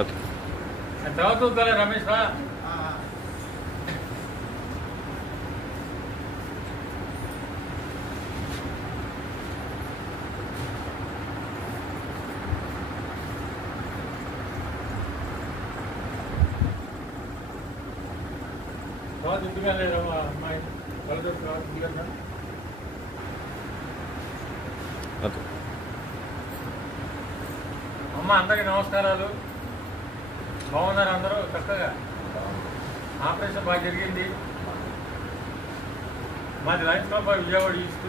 Okay. చదువుతుందా Ramesh రా తర్వాత ఇంటిగా లేదా అమ్మాయి పల్లెటూరు తర్వాత ఇంటిగా ఓకే. అమ్మ అందరికీ నమస్కారాలు. బాగున్నారు అందరూ? చక్కగా ఆపరేషన్ బాగా జరిగింది. మాది లయన్స్ క్లబ్ విజయవాడ ఈస్ట్.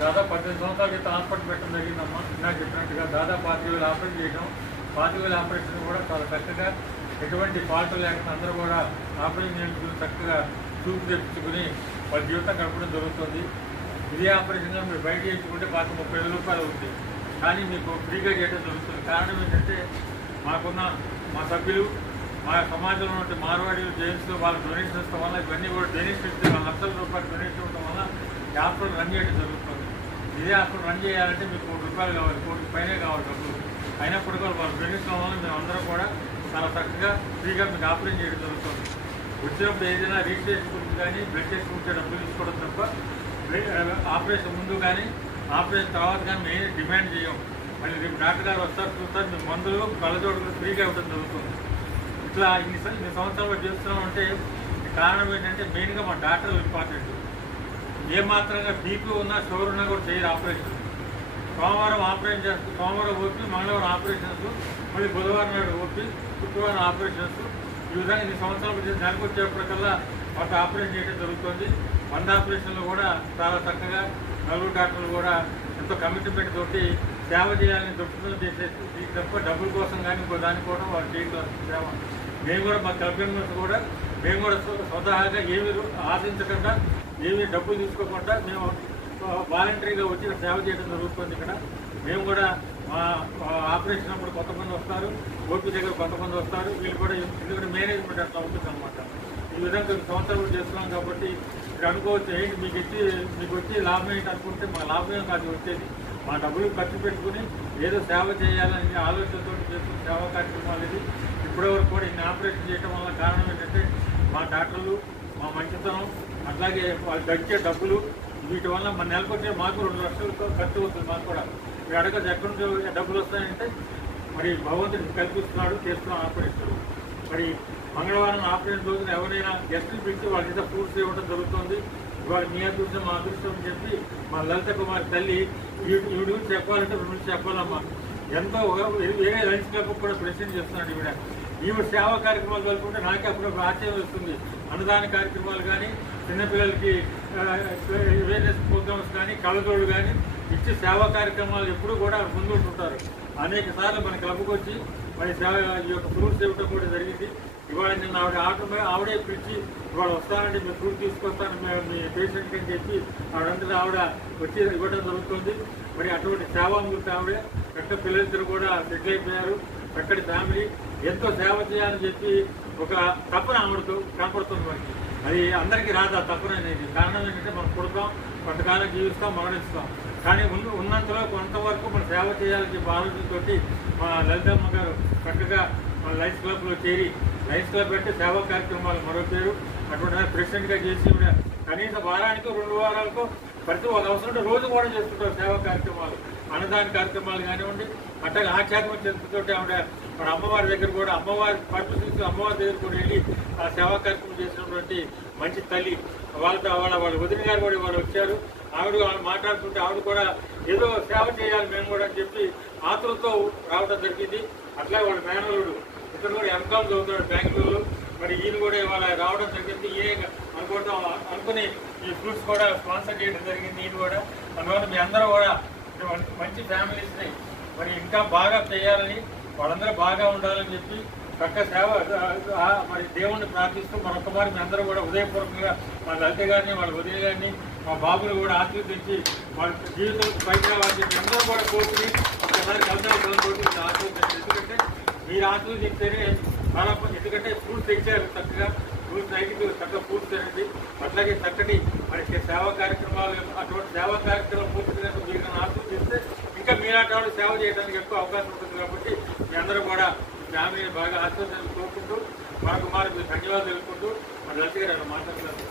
దాదాపు 18 సంవత్సరాల క్రితం హాస్పిటల్ పెట్టడం జరిగిందమ్మా. ఇందాక చెప్పినట్టుగా దాదాపు 25,000 ఆపరేషన్ చేయడం. 25,000 ఆపరేషన్ కూడా చాలా చక్కగా ఎటువంటి ఫాల్ట్ లేకుండా అందరూ కూడా ఆపరేషన్ చేయించుకుని చక్కగా చూపు తెప్పించుకుని వాళ్ళ జీవితం గడపడం జరుగుతుంది. ఇదే ఆపరేషన్గా మీరు బయట చేయించుకుంటే మాకు 30,000 రూపాయలు అవుతుంది, కానీ మీకు ఫ్రీగా చేయడం జరుగుతుంది. కారణం ఏంటంటే మాకున్న మా సభ్యులు, మా సమాజంలో ఉంటే మార్వాడీలు జైన్స్ వాళ్ళ డొనేషన్ ఇవ్వడం వల్ల ఇవన్నీ కూడా డొనేషన్ ఇస్తే వాళ్ళ లక్షల రూపాయలు డొనేషన్ ఇవ్వడం వల్ల ఈ హాస్పిటల్ రన్ చేయడం జరుగుతుంది. ఇదే హాస్పిటల్ రన్ చేయాలంటే మీకు 1,00,00,000 రూపాయలు కావాలి, 1,00,00,000 పైనే కావాలి డబ్బులు. అయినప్పుడు కూడా వాళ్ళ డొనేషన్ వల్ల మేము అందరం కూడా చాలా చక్కగా ఫ్రీగా మీకు ఆపరేషన్ చేయడం జరుగుతుంది. వచ్చినప్పుడు ఏదైనా రిజిస్ట్రేషన్ గురించి కానీ బ్లడ్ టెస్ట్ గురించి డబ్బులు తీసుకోవడం తప్ప ఆపరేషన్ ముందు కానీ ఆపరేషన్ తర్వాత కానీ మేము డిమాండ్ చేయం. మళ్ళీ రేపు డాక్టర్ గారు వస్తారు, చూస్తారు, మేము మందులు కళ్ళజోడులు ఫ్రీగా ఇవ్వడం జరుగుతుంది. ఇట్లా ఇన్ని సంవత్సరాలు చేస్తున్నామంటే కారణం ఏంటంటే మెయిన్గా మా డాక్టర్లు ఇంపార్టెంట్. ఏమాత్రంగా బీపీ ఉన్నా షుగర్ ఉన్నా కూడా చేయరు ఆపరేషన్. సోమవారం ఆపరేషన్ చేస్తూ సోమవారం ఓపి, మంగళవారం ఆపరేషన్స్, మళ్ళీ బుధవారం నాడు ఓపి, శుక్రవారం ఆపరేషన్స్. ఈ విధంగా ఇన్ని సంవత్సరాలు చేసి నెలకు వచ్చేప్పటికల్లా ఒక ఆపరేషన్ చేయడం జరుగుతుంది. 100 ఆపరేషన్లు కూడా చాలా చక్కగా నలుగురు డాక్టర్లు కూడా ఎంతో కమిట్మెంట్ తోటి సేవ చేయాలని దృష్టితో చేసేసి దీనికి తప్ప డబ్బుల కోసం కానీ ఇంకో దానికి కూడా వాళ్ళు చేయడం సేవ. మేము కూడా మా క్లబ్ మెంబర్స్ కూడా మేము కూడా స్వతహాగా ఏమి ఆశించకుండా ఏమి డబ్బులు తీసుకోకుండా మేము వాలంటరీగా వచ్చి సేవ చేయడం జరుగుతుంది. ఇక్కడ మేము కూడా మా ఆపరేషన్ అప్పుడు కొంతమంది వస్తారు, ఓపీ దగ్గర కొంతమంది వస్తారు. వీళ్ళు కూడా ఎందుకంటే మేనేజ్మెంట్ అట్లా ఉంటుంది అనమాట. ఈ విధంగా సంవత్సరాలు చేస్తున్నాం కాబట్టి ఇక్కడ అనుకోవచ్చు ఏంటి మీకు వచ్చి లాభం ఏంటి అనుకుంటే మా లాభం కాదు వచ్చేది. మా డబ్బులు ఖర్చు పెట్టుకుని ఏదో సేవ చేయాలని ఆలోచనతో చేస్తున్న సేవా కార్యక్రమాలు ఇది. ఇప్పటివరకు కూడా ఇన్ని ఆపరేషన్ చేయడం వల్ల కారణం ఏంటంటే మా డాక్టర్లు, మా మంచితనం, అట్లాగే వాళ్ళు దక్కే డబ్బులు, వీటి వల్ల మన నెలకు వచ్చే మాకు 2 లక్షలతో ఖర్చు అవుతుంది. మాకు కూడా మీరు అడగదు ఎక్కడి నుంచి డబ్బులు వస్తాయంటే మరి భగవంతుడికి కల్పిస్తున్నాడు, చేస్తున్నాం ఆపరేషన్. మరి మంగళవారం ఆపరేషన్ రోజున ఎవరైనా గెస్టులు పిలిచి వాళ్ళకి ఫ్రూట్స్ ఇవ్వడం జరుగుతుంది. ఇవాళ మీ అదృష్టం మా అదృష్టం అని చెప్పి మా లలిత కుమార్ తల్లి ఈవిడ గురించి చెప్పాలంటే గురించి చెప్పాలమ్మా. ఎంతో వేరే లంచ్ క్లబ్ కూడా ప్రెసిడెంట్ చేస్తున్నాడు ఈవిడ సేవా కార్యక్రమాలు జరుపుకుంటే నాకే అప్పుడు ఆశ్చర్యం వస్తుంది. అన్నదాన కార్యక్రమాలు కానీ, చిన్నపిల్లలకి అవేర్నెస్ ప్రోగ్రామ్స్ కానీ, కళ్ళజోడు కానీ ఇచ్చి సేవా కార్యక్రమాలు ఎప్పుడూ కూడా ముందు ఉంటుంటారు. అనేక సార్లు మన క్లబ్కి వచ్చి మరి సేవ ఈ యొక్క ఫ్రూట్స్ ఇవ్వడం కూడా జరిగింది. ఇవాళ నిన్న ఆవిడే పిలిచి ఇవాళ వస్తానంటే మీరు ఫ్రూట్ తీసుకొస్తాను మీ పేషెంట్కి అని చెప్పి ఆవిడంతా ఆవిడ వచ్చి ఇవ్వడం జరుగుతుంది. మరి అటువంటి సేవామూర్తి ఆవిడ. చక్కటి పిల్లలిద్దరు కూడా సెటిల్ అయిపోయారు. చక్కటి ఫ్యామిలీ, ఎంతో సేవ చేయాలని చెప్పి ఒక తపన ఆవిడతో కనపడుతుంది మనకి. అది అందరికీ రాదు ఆ తపన అనేది. కారణం ఏంటంటే మనం పుడతాం, కొంతకాలం జీవిస్తాం, మరణిస్తాం. కానీ ఉన్నంతలో కొంతవరకు మనం సేవ చేయాలని చెప్పి ఆలోచనతోటి మా లలితమ్మ గారు చక్కగా మన లయన్స్ క్లబ్లో చేరి, లయన్స్ క్లబ్ అంటే సేవా కార్యక్రమాలు మరో పేరు, అటువంటి ప్రెసిడెంట్గా చేసి కనీసం వారానికో 2 వారాలకో ప్రతి ఒక అవసరం రోజు కూడా చేస్తుంటారు సేవా కార్యక్రమాలు. అన్నదాన కార్యక్రమాలు కానివ్వండి, అట్లాగే ఆధ్యాత్మిక చింతతోటి ఆవిడ మన అమ్మవారి దగ్గర కూడా అమ్మవారి పర్మిషన్ అమ్మవారి దగ్గర కూడా వెళ్ళి ఆ సేవా కార్యక్రమం చేసినటువంటి మంచి తల్లి. వాళ్ళ వదిన గారు కూడా వాళ్ళు వచ్చారు. ఆవిడ మాట్లాడుతుంటే ఆవిడ కూడా ఏదో సేవ చేయాలి మేము కూడా అని చెప్పి ఆతులతో రావడం జరిగింది. అట్లాగే వాళ్ళ మేనలుడు ఇతను కూడా ఎంకామ్ చదువుతాడు బెంగళూరు. మరి ఈయన కూడా ఇవాళ రావడం జరిగింది. అనుకుని ఈ ఫ్రూట్స్ కూడా స్పాన్సర్ చేయడం జరిగింది. ఈయన కూడా అందువల్ల మీ అందరూ కూడా మంచి ఫ్యామిలీస్ని మరి ఇంకా బాగా చేయాలని, వాళ్ళందరూ బాగా ఉండాలని చెప్పి చక్క సేవ మరి దేవుణ్ణి ప్రార్థిస్తూ మరొకమారి మీ అందరూ కూడా ఉదయపూర్వకంగా మా లలిత గారిని, వాళ్ళ వదిలి గారిని, మా బాబుని కూడా ఆశీర్వదించి వాళ్ళ జీవితం బయట రావాలని చెప్పి అందరూ కూడా కోరుకుని ఒకసారి కలిసి ఆశీర్వదించారు. ఎందుకంటే మీరు ఆశీర్వదిస్తేనే చాలా, ఎందుకంటే ఫ్రూట్స్ తెచ్చారు చక్కగా. ఫ్రూట్స్ నైట్కి చక్కగా ఫ్రూట్స్ తినండి. అట్లాగే చక్కటి మరి సేవా కార్యక్రమాలు, అటువంటి సేవా కార్యక్రమాలు పూర్తి మీరు ఆశీర్వదిస్తే ఇంకా మీలాంటి వాళ్ళు సేవ చేయడానికి ఎక్కువ అవకాశం ఉంటుంది కాబట్టి మీ అందరూ కూడా ఫ్యామిలీని బాగా ఆశీర్వదించాలని కోరుకుంటూ మరొకమారు మీరు ధన్యవాదాలు తెలుపుకుంటూ మరి లలిత గారు మాట్లాడుతున్నారు.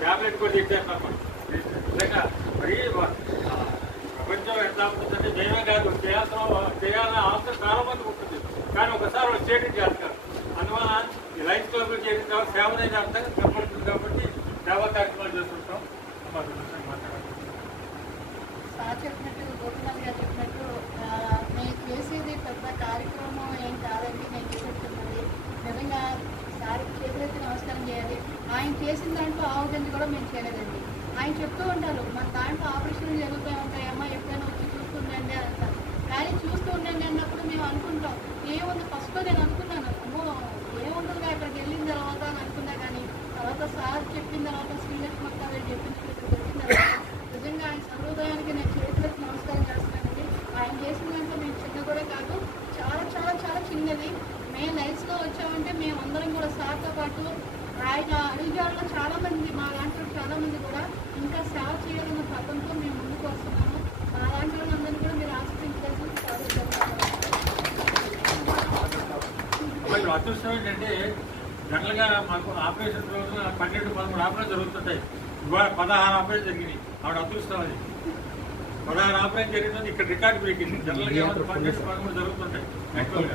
ట్యాబ్లెట్ కూడా తెచ్చారమ్మా. నిజంగా మరి ప్రపంచం ఎట్లా ఉంటుందంటే మేమే కాదు చేయాలని అవసరం చాలా మంది ఉంటుంది, కానీ ఒకసారి వాళ్ళు చేయడం చేస్తారు. అందువల్ల ఈ లైన్స్ క్లబ్లో చేసిన తర్వాత సేవ అనేది అర్థంగా కనపడుతుంది కాబట్టి సేవా కార్యక్రమాలు చేస్తుంటాం. సార్ చెప్పినట్టు గోపినాథ్ గారు చెప్పినట్టు నేను చేసేది పెద్ద కార్యక్రమం ఏం కాదండి. నేను చేసేది నిజంగా సార్కి చేతులెత్తి నమస్కారం చేయాలి. ఆయన చేసిన దాంట్లో ఆవుదండి కూడా మేము చేయలేదండి. ఆయన చెప్తూ ఉంటారు మన దాంట్లో ఆపరేషన్లు జరుగుతూ ఉంటాయమ్మా, ఎప్పుడైనా వచ్చి చూస్తుండండి అని అంటారు. కానీ చూస్తూ ఉండండి అన్నప్పుడు మేము అనుకుంటాం ఏముంది. ఫస్ట్లో నేను అనుకున్నాను అమ్మో ఏముంటుంది అక్కడికి వెళ్ళిన తర్వాత అని అనుకున్నా, కానీ తర్వాత సార్ చెప్పిన తర్వాత శ్రీలక్ష్మి అక్క చెప్పించుకుంటూ వచ్చిన తర్వాత నిజంగా ఆయన సర్వోదయానికి నేను చేతులకు నమస్కారం చేస్తున్నానండి. ఆయన చేసిన దాంట్లో మేము చిన్న కూడా కాదు, చాలా చాలా చాలా చిన్నది. మేము లైఫ్లో వచ్చామంటే మేము అందరం కూడా సార్తో పాటు ఆయన అడుగుజాడలో చాలామంది మా లాంటి చాలామంది కూడా ఇంకా సేవ చేయాలన్న తపంతో మేము ముందుకు వస్తున్నాము. మా లాంటి వాళ్ళందరినీ కూడా మీరు ఆశీర్వదించాల్సిన అదృష్టం ఏంటంటే జనరల్గా మాకు ఆపరేషన్ రోజున 12-13 ఆపరేషన్ జరుగుతుంటాయి. ఇవాళ 16 ఆపరేషన్ జరిగినాయి. ఆవిడ అదృష్టం అది. 16 ఆపరేషన్ జరిగిందని ఇక్కడ రికార్డు బ్రేక్ అయింది. జనరల్గా 12-13 జరుగుతుంటాయి యాక్చువల్గా.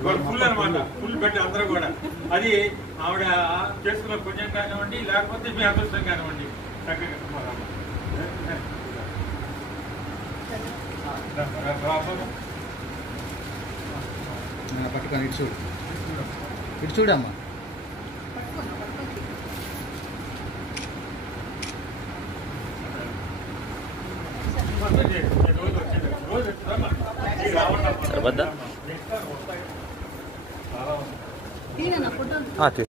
ఇవాళ ఫుల్ అనమాట, ఫుల్ పెట్టి అందరూ కూడా. అది ఆవిడ చేసుకున్న పుణ్యం కానివ్వండి, లేకపోతే మీ అదృష్టం కానివ్వండి. చక్కగా పట్టుకొని ఇటు చూడు, ఇటు చూడమ్మా. ఫోటో